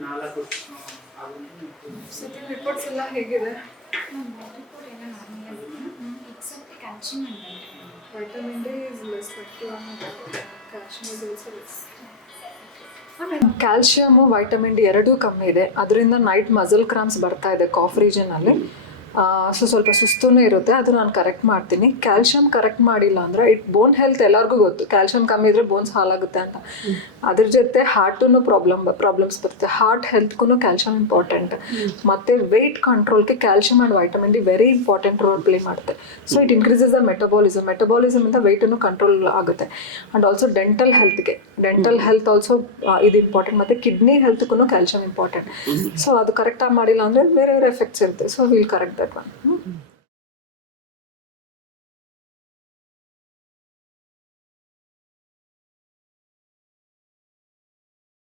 4 ಸದ್ಯ ರಿಪೋರ್ಟ್ಸ್ ಎಲ್ಲ ಹೇಗಿದೆ? ರಿಪೋರ್ಟ್ ಎಲ್ಲ normal except calcium vitamin D is less, calcium is also less. ಆಮೇಲೆ ಕ್ಯಾಲ್ಶಿಯಮು ವೈಟಮಿನ್ ಡಿ ಎರಡೂ ಕಮ್ಮಿ ಇದೆ, ಅದರಿಂದ ನೈಟ್ ಮಸಲ್ ಕ್ರಾಮ್ಸ್ ಬರ್ತಾ ಇದೆ ಕಾಫ್ ರೀಜನಲ್ಲಿ. ಸ್ವಲ್ಪ ಸುಸ್ತೂ ಇರುತ್ತೆ, ಅದು ನಾನು ಕರೆಕ್ಟ್ ಮಾಡ್ತೀನಿ. ಕ್ಯಾಲ್ಶಿಯಮ್ ಕರೆಕ್ಟ್ ಮಾಡಿಲ್ಲ ಅಂದರೆ ಬೋನ್ ಹೆಲ್ತ್ ಎಲ್ಲರಿಗೂ ಗೊತ್ತು, ಕ್ಯಾಲ್ಶಿಯಮ್ ಕಮ್ಮಿ ಇದ್ದರೆ ಬೋನ್ಸ್ ಹಾಳಾಗುತ್ತೆ ಅಂತ. ಅದ್ರ ಜೊತೆ ಹಾರ್ಟೂ ಪ್ರಾಬ್ಲಮ್ಸ್ ಬರುತ್ತೆ. ಹಾರ್ಟ್ ಹೆಲ್ತ್ಗೂ ಕ್ಯಾಲ್ಶಿಯಮ್ ಇಂಪಾರ್ಟೆಂಟ್. ಮತ್ತು ವೆಯ್ಟ್ ಕಂಟ್ರೋಲ್ಗೆ calcium and vitamin D very important role play ಮಾಡುತ್ತೆ. So it increases the metabolism ಇಂದ ವೆಯ್ಟನ್ನು ಕಂಟ್ರೋಲ್ ಆಗುತ್ತೆ. And also dental health also ಇದು ಇಂಪಾರ್ಟೆಂಟ್. ಮತ್ತು ಕಿಡ್ನಿ ಹೆಲ್ತ್ಗೂ ಕ್ಯಾಲ್ಶಿಯಮ್ ಇಂಪಾರ್ಟೆಂಟ್. ಸೊ ಅದು ಕರೆಕ್ಟಾಗಿ ಮಾಡಿಲ್ಲ ಅಂದರೆ ಬೇರೆ ಎಫೆಕ್ಟ್ಸ್ ಇರುತ್ತೆ. So will correct that one.